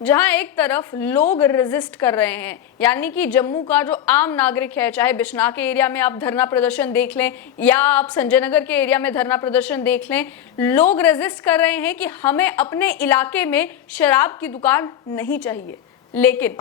जहां एक तरफ लोग रेजिस्ट कर रहे हैं, यानी कि जम्मू का जो आम नागरिक है, चाहे बिश्नाह के एरिया में आप धरना प्रदर्शन देख लें या आप संजय नगर के एरिया में धरना प्रदर्शन देख लें, लोग रेजिस्ट कर रहे हैं कि हमें अपने इलाके में शराब की दुकान नहीं चाहिए। लेकिन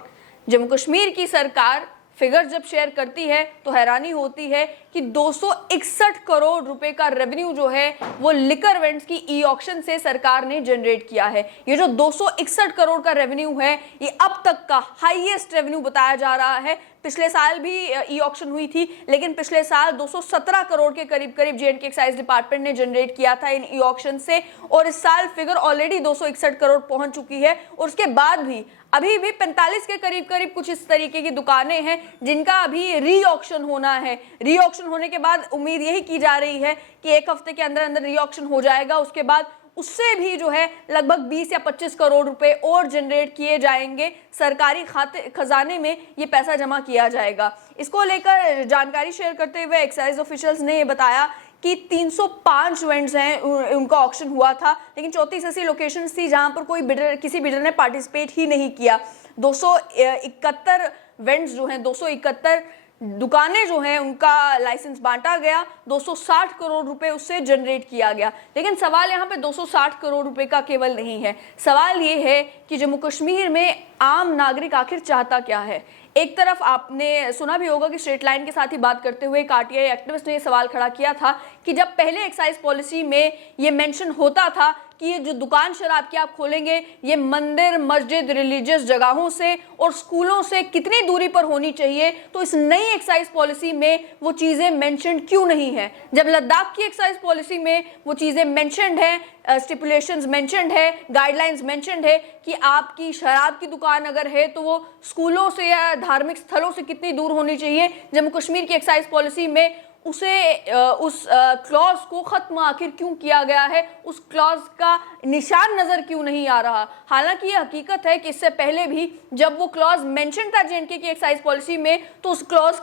जम्मू कश्मीर की सरकार फिगर जब शेयर करती है तो हैरानी होती है कि 261 करोड़ रुपए का रेवेन्यू जो है वो लिकर वेंड्स की ई ऑक्शन से सरकार ने जनरेट किया है। ये जो 261 करोड़ का रेवेन्यू है ये अब तक का हाईएस्ट रेवेन्यू बताया जा रहा है। पिछले साल भी ई ऑक्शन हुई थी, लेकिन पिछले साल 217 करोड़ के करीब जेएंडके एक्साइज डिपार्टमेंट ने जनरेट किया था इन ई ऑक्शन से, और इस साल फिगर ऑलरेडी 261 करोड़ पहुंच चुकी है। और उसके बाद भी अभी भी 45 के करीब कुछ इस तरीके की दुकानें हैं जिनका अभी री ऑक्शन होना है। री ऑक्शन होने के बाद उम्मीद यही की जा रही है कि एक हफ्ते के अंदर अंदर री ऑक्शन हो जाएगा। उसके बाद उससे भी जो है लगभग 20 या 25 करोड़ रुपए और जनरेट किए जाएंगे, सरकारी खजाने में ये पैसा जमा किया जाएगा। इसको लेकर जानकारी शेयर करते हुए एक्साइज ऑफिशियल्स ने ये बताया कि 305 वेंट्स हैं, उनका ऑक्शन हुआ था, लेकिन 34 ऐसी लोकेशंस थी जहां पर किसी बिडर ने पार्टिसिपेट ही नहीं किया। 271 वेंट्स जो हैं, 271 दुकानें जो हैं उनका लाइसेंस बांटा गया, 260 करोड़ रुपए उससे जनरेट किया गया। लेकिन सवाल यहाँ पे 260 करोड़ रुपए का केवल नहीं है, सवाल ये है कि जम्मू कश्मीर में आम नागरिक आखिर चाहता क्या है। एक तरफ आपने सुना भी होगा कि स्ट्रेट लाइन के साथ ही बात करते हुए एक आरटीआई एक्टिविस्ट ने यह सवाल खड़ा किया था कि जब पहले एक्साइज पॉलिसी में ये मेंशन होता था कि ये जो दुकान शराब की आप खोलेंगे ये मंदिर, मस्जिद, रिलीजियस जगहों से और स्कूलों से कितनी दूरी पर होनी चाहिए, तो इस नई एक्साइज पॉलिसी में वो चीज़ें मेंशन क्यों नहीं है। जब लद्दाख की एक्साइज पॉलिसी में वो चीज़ें मेंशनड है, स्टिपुलेशंस मेंशनड है, गाइडलाइंस मेंशनड है कि आपकी शराब की दुकान अगर है तो वो स्कूलों से या धार्मिक स्थलों से कितनी दूर होनी चाहिए। जम्मू कश्मीर की एक्साइज पॉलिसी में उस क्लॉज को खत्म आखिर क्यों किया गया है, उस क्लॉज का निशान नजर क्यों नहीं आ रहा। हालांकि ये हकीकत है कि इससे पहले भी जब वो क्लॉज मेंशन था जेएंडके की एक्साइज पॉलिसी में तो उस क्लॉज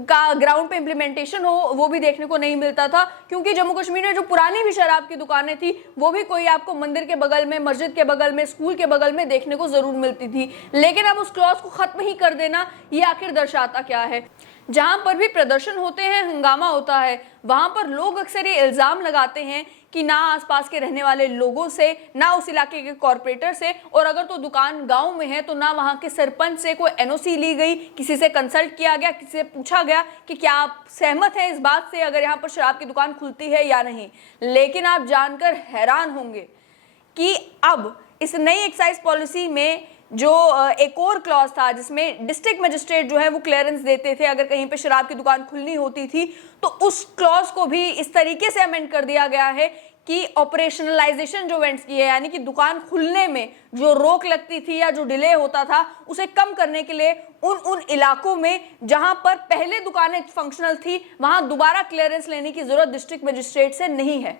का ग्राउंड पे इम्प्लीमेंटेशन हो वो भी देखने को नहीं मिलता था, क्योंकि जम्मू कश्मीर में जो पुरानी भी शराब की दुकानें थी वो भी कोई आपको मंदिर के बगल में, मस्जिद के बगल में, स्कूल के बगल में देखने को जरूर मिलती थी। लेकिन अब उस क्लॉज को खत्म ही कर देना ये आखिर दर्शाता क्या है। जहां पर भी प्रदर्शन होते हैं, हंगामा होता है, वहां पर लोग अक्सर ये इल्जाम लगाते हैं कि ना आसपास के रहने वाले लोगों से, ना उस इलाके के कॉरपोरेटर से, और अगर तो दुकान गांव में है तो ना वहां के सरपंच से कोई एनओसी ली गई, किसी से कंसल्ट किया गया, किसी से पूछा गया कि क्या आप सहमत हैं इस बात से अगर यहाँ पर शराब की दुकान खुलती है या नहीं। लेकिन आप जानकर हैरान होंगे कि अब इस नई एक्साइज पॉलिसी में जो एक और क्लॉज था जिसमें डिस्ट्रिक्ट मजिस्ट्रेट जो है वो क्लियरेंस देते थे अगर कहीं पे शराब की दुकान खुलनी होती थी, तो उस क्लॉज को भी इस तरीके से अमेंड कर दिया गया है कि ऑपरेशनलाइजेशन जो वेंट्स की है, यानी कि दुकान खुलने में जो रोक लगती थी या जो डिले होता था उसे कम करने के लिए उन इलाकों में जहां पर पहले दुकानें फंक्शनल थी वहां दोबारा क्लियरेंस लेने की जरूरत डिस्ट्रिक्ट मजिस्ट्रेट से नहीं है।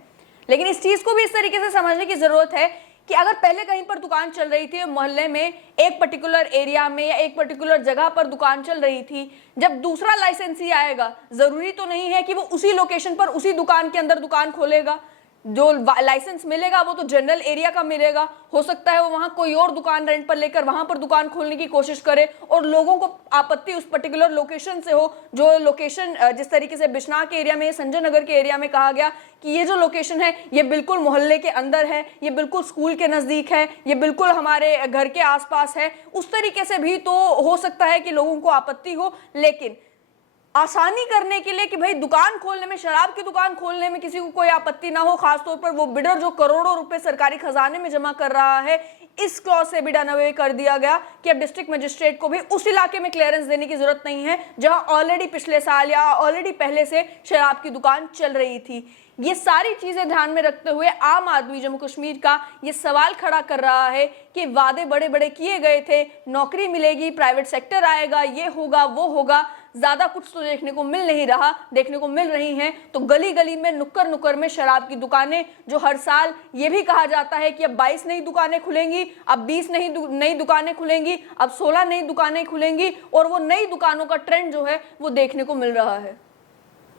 लेकिन इस चीज को भी इस तरीके से समझने की जरूरत है कि अगर पहले कहीं पर दुकान चल रही थी मोहल्ले में, एक पर्टिकुलर एरिया में या एक पर्टिकुलर जगह पर दुकान चल रही थी, जब दूसरा लाइसेंसी आएगा जरूरी तो नहीं है कि वो उसी लोकेशन पर उसी दुकान के अंदर दुकान खोलेगा। जो लाइसेंस मिलेगा वो तो जनरल एरिया का मिलेगा, हो सकता है वो वहां कोई और दुकान रेंट पर लेकर वहां पर दुकान खोलने की कोशिश करे और लोगों को आपत्ति उस पर्टिकुलर लोकेशन से हो। जो लोकेशन जिस तरीके से बिश्नाह के एरिया में, संजय नगर के एरिया में कहा गया कि ये जो लोकेशन है ये बिल्कुल मोहल्ले के अंदर है, ये बिल्कुल स्कूल के नजदीक है, ये बिल्कुल हमारे घर के आसपास है, उस तरीके से भी तो हो सकता है कि लोगों को आपत्ति हो। लेकिन आसानी करने के लिए कि भाई दुकान खोलने में, शराब की दुकान खोलने में किसी को कोई आपत्ति ना हो, खासतौर पर वो बिडर जो करोड़ों रुपए सरकारी खजाने में जमा कर रहा है, इस क्लॉज से भी डन अवे कर दिया गया कि अब डिस्ट्रिक्ट मजिस्ट्रेट को भी उस इलाके में क्लियरेंस देने की जरूरत नहीं है जहां ऑलरेडी पिछले साल या ऑलरेडी पहले से शराब की दुकान चल रही थी। ये सारी चीजें ध्यान में रखते हुए आम आदमी जम्मू कश्मीर का ये सवाल खड़ा कर रहा है कि वादे बड़े बड़े किए गए थे, नौकरी मिलेगी, प्राइवेट सेक्टर आएगा, ये होगा वो होगा, ज्यादा कुछ तो देखने को मिल नहीं रहा। देखने को मिल रही हैं तो गली गली में, नुक्कड़ नुक्कड़ में शराब की दुकानें, जो हर साल ये भी कहा जाता है कि अब 22 नई दुकानें खुलेंगी, अब 20 नई दुकानें खुलेंगी, अब 16 नई दुकानें खुलेंगी, और वो नई दुकानों का ट्रेंड जो है वो देखने को मिल रहा है।